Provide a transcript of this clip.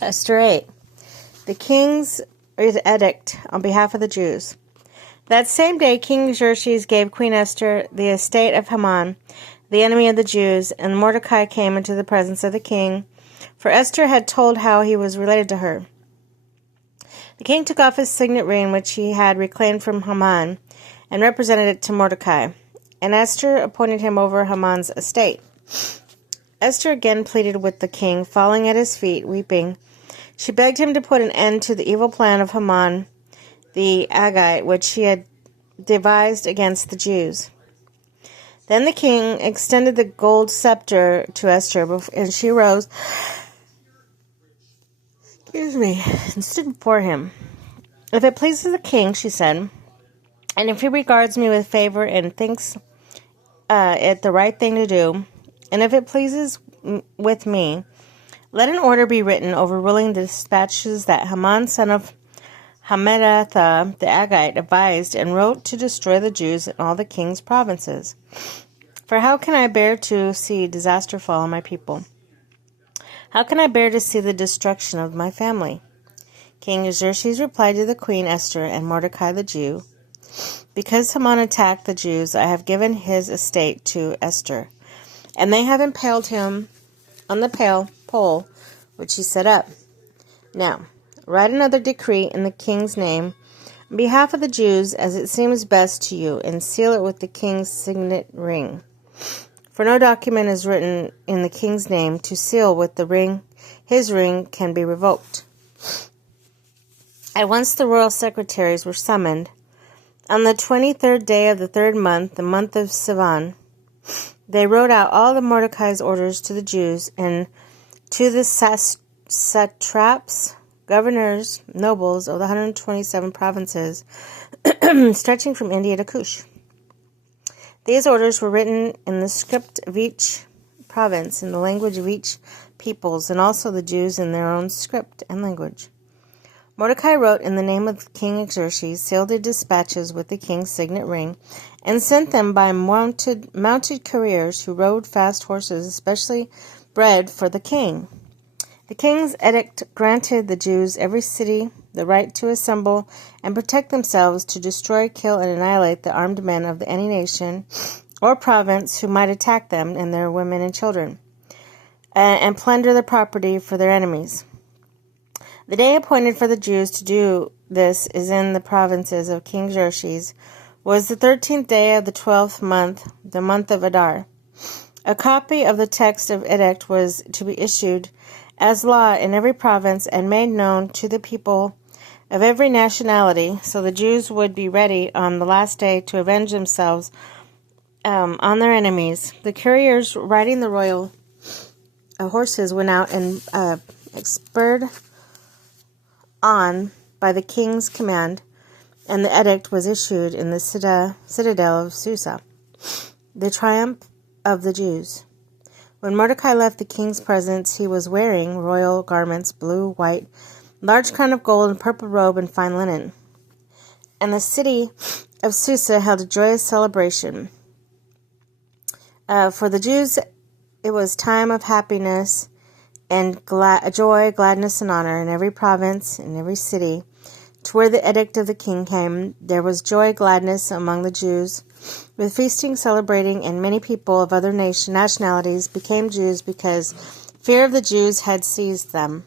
Esther 8. The king's edict on behalf of the Jews. That same day King Xerxes gave Queen Esther the estate of Haman, the enemy of the Jews, and Mordecai came into the presence of the king, for Esther had told how he was related to her. The king took off his signet ring, which he had reclaimed from Haman, and represented it to Mordecai, and Esther appointed him over Haman's estate. Esther again pleaded with the king, falling at his feet, weeping. She begged him to put an end to the evil plan of Haman the Agagite, which he had devised against the Jews. Then the king extended the gold scepter to Esther, and she rose and stood before him. If it pleases the king, she said, and if he regards me with favor and thinks it the right thing to do, and if it pleases with me, let an order be written overruling the dispatches that Haman, son of Hammedatha the Agagite, advised and wrote to destroy the Jews in all the king's provinces. For how can I bear to see disaster fall on my people? How can I bear to see the destruction of my family? King Xerxes replied to the queen Esther and Mordecai the Jew, because Haman attacked the Jews, I have given his estate to Esther, and they have impaled him on the pole which he set up. Now, write another decree in the king's name on behalf of the Jews as it seems best to you, and seal it with the king's signet ring. For no document is written in the king's name to seal with the ring. His ring can be revoked. At once the royal secretaries were summoned. On the 23rd day of the 3rd month, the month of Sivan, they wrote out all the Mordecai's orders to the Jews and to the satraps, governors, nobles of the 127 provinces stretching from India to Cush. These orders were written in the script of each province, in the language of each peoples, and also the Jews in their own script and language. Mordecai wrote in the name of King Xerxes, sealed the dispatches with the king's signet ring, and sent them by mounted couriers who rode fast horses, especially bred for the king. The king's edict granted the Jews, every city, the right to assemble and protect themselves, to destroy, kill, and annihilate the armed men of any nation or province who might attack them and their women and children, and plunder the property for their enemies. The day appointed for the Jews to do this is in the provinces of King Xerxes, was the 13th day of the 12th month, the month of Adar. A copy of the text of edict was to be issued as law in every province and made known to the people of every nationality, so the Jews would be ready on the last day to avenge themselves on their enemies. The couriers riding the royal horses went out and spurred on by the king's command, and the edict was issued in the citadel of Susa, the triumph of the Jews. When Mordecai left the king's presence, he was wearing royal garments, blue, white, large crown of gold, and purple robe and fine linen. And the city of Susa held a joyous celebration. For the Jews, it was time of happiness and joy, gladness, and honor in every province, in every city. To where the edict of the king came, there was joy, gladness among the Jews, with feasting, celebrating, and many people of other nationalities became Jews because fear of the Jews had seized them.